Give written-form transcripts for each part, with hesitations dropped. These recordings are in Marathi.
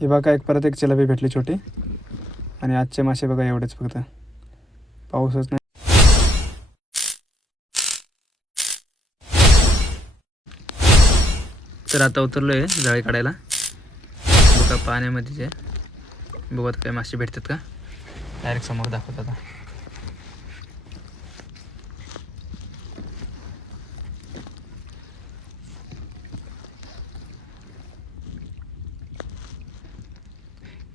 हे बघा एक परत एक चिलापी भेटली छोटी. आणि आजचे मासे बघा एवढेच फक्त. पाऊसच नाही. तर आता उतरलो आहे जाळी काढायला. बघा पाण्यामध्ये जे बघत काय मासे भेटतात का. डायरेक्ट समोर दाखवत आता.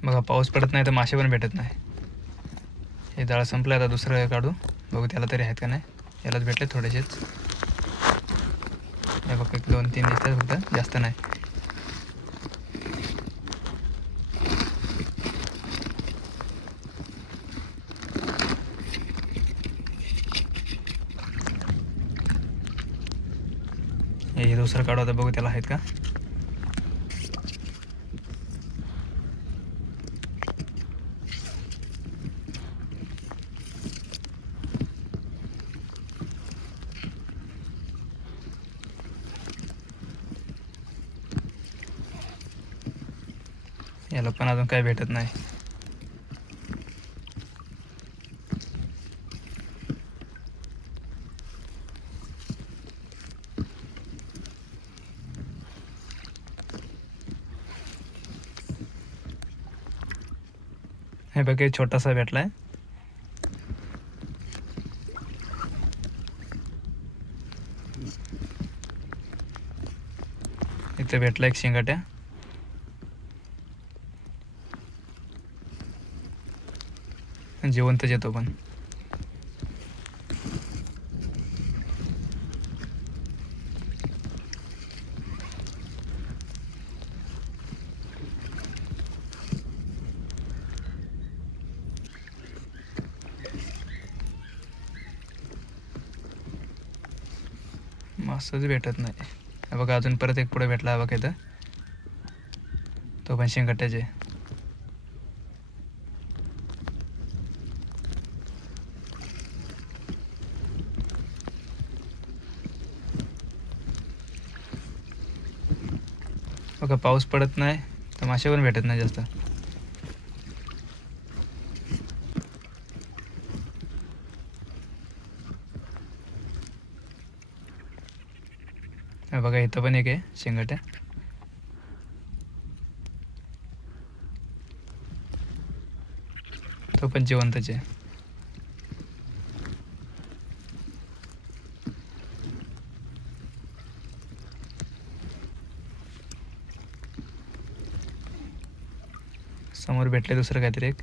बघा पाऊस पडत नाही तर मासे पण भेटत नाही. हे जाळं संपलं आता दुसरं काढू बघू त्याला तरी आहेत का नाही. यालाच भेटले थोडेसेच. हे बघा 1-2-3 दिसतात फक्त, जास्त नाही. हे दुसरं काढू आता बघू त्याला आहेत का. याला पण अजून काय भेटत नाही. हे बघा छोटासा भेटलाय. इथे भेटला एक शिंगाट्या. जिवंतच येतो पण. मासच भेटत नाही. हे बघा अजून परत एक पुढे भेटला बघा इथं. तो पण शिंगाट्याचे. बघा पाऊस पडत नाही तर मासे पण भेटत नाही जास्त. बघा इथं पण एक आहे शिंगाट्या. तो पण जिवंतच आहे. समोर भेटले दुसरं काहीतरी एक.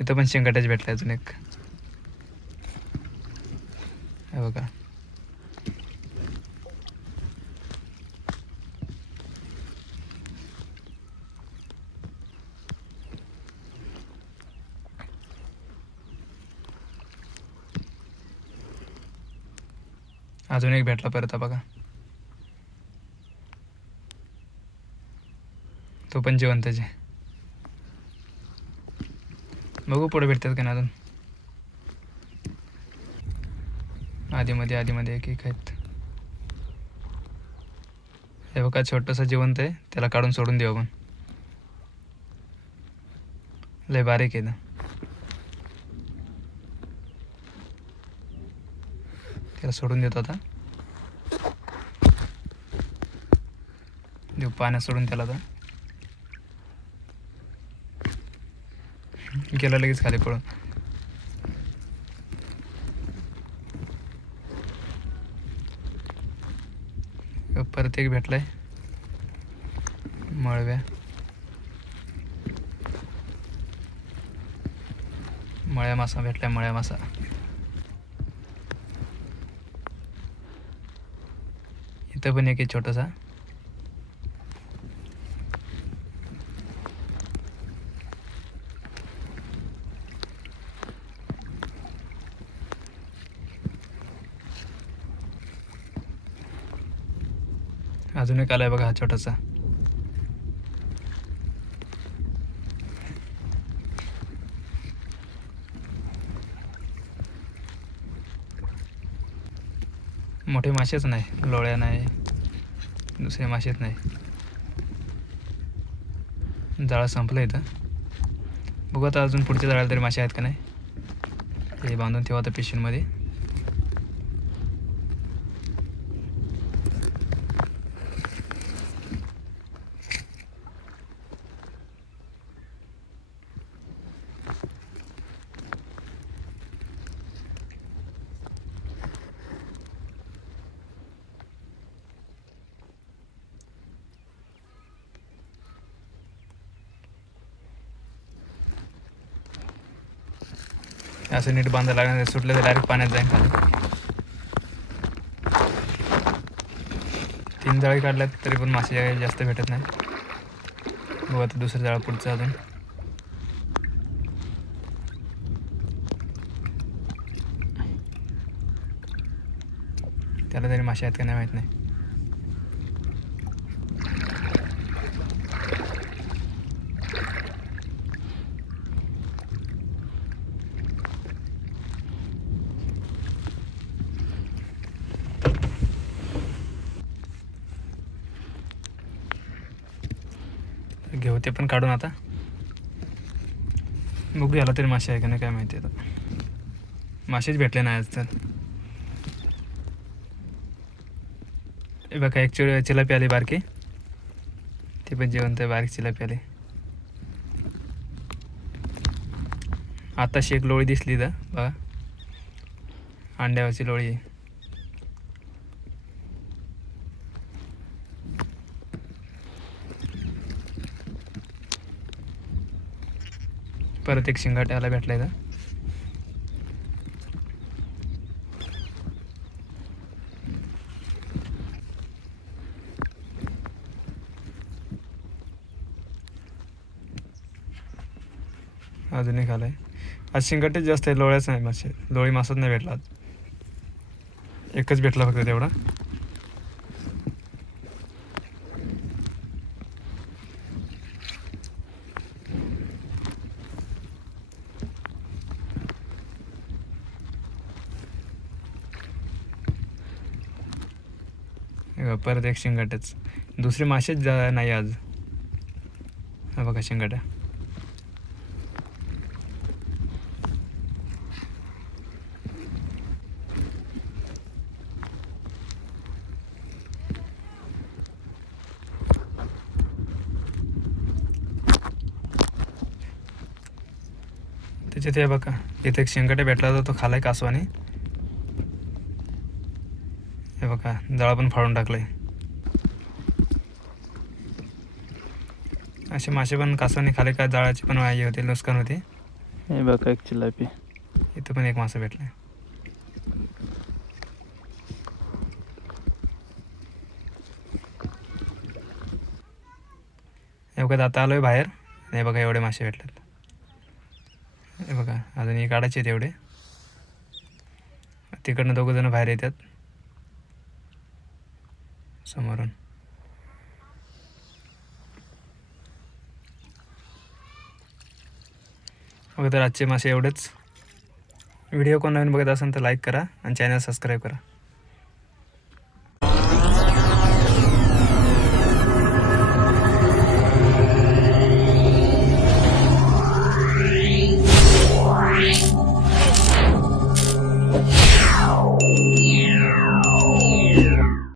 इथं पण शिंगाट्याच भेटले अजून एक. हे बघा अजून एक भेटला परत बघा. तो पण जिवंतच आहे. बघू पुढे भेटतात का ना अजून. आधीमध्ये एक एक आहेत. हे बघा छोटंसं जिवंत आहे. त्याला काढून सोडून देऊ आपण. लय बारीक आहे. त्याला सोडून देतो आता. देऊ पाण्यात सोडून त्याला आता. गेला लगेच खाली पडून. परत एक भेटलाय मळव्या. मळ्या मासा भेटलाय मळ्या मासा. इथं पण एक आहे छोटासा. अजून एक आलाय बघा हा छोटासा. मोठे मासेच नाही. लोळ्या नाही, दुसरे मासेच नाही. जाळं संपलं इथं. बघू आता अजून पुढच्या जाळ्याला तरी मासे आहेत का नाही. हे बांधून ठेवा आता पिशवीमध्ये. असं नीट बांधायला लागणार, सुटलं तर डायरेक्ट पाण्यात जाईन खाली. 3 जाळी काढल्यात तरी पण मासे जास्त भेटत नाही. बघू आता दुसरं जाळं पुढचं अजून. त्याला तरी मासे आहेत का नाही माहीत नाही. घेऊ ते पण काढून आता. बघू याला तरी मासे आहे का नाही काय माहिती. आता मासेच भेटले नाही आज तर. हे बघा एक चिलापी आली बारकी, ती पण जिवंत आहे. बारीक चिलापी आली. आताशी एक लोळी दिसली तर बघा, अंड्यावरची लोळी. परत एक शिंगाट्याला भेटला इथं. अजून एक आलाय. आज शिंगाटेच जास्त आहे, लोळ्याच नाही मासे. लोळी मासाच नाही भेटला आज. एकच भेटला फक्त तेवढा. परत एक शिंगाटच. दुसरे मासेच नाही आज. हा बघा शिंगाटा. त्याच्यात हे बघा इथे एक शिंगाटे भेटला होता, तो खालाय कासवाने. हे बघा जाळं पण फाडून टाकलंय. असे मासे पण कासवाने खाले का जाळाची पण हे होते, नुकसान होते. हे बघा एक चिलापी. इथं पण एक मासा भेटलाय. हे बघा आता आलोय बाहेर. हे बघा एवढे मासे भेटलेत. हे बघा अजून हे काढायचे आहेत एवढे. तिकडनं 2 जण बाहेर येतात समोरून. बघा तर आजचे मासे एवढेच. व्हिडिओ कोण नवीन बघत असेल तर लाईक करा आणि चॅनल सबस्क्राईब करा.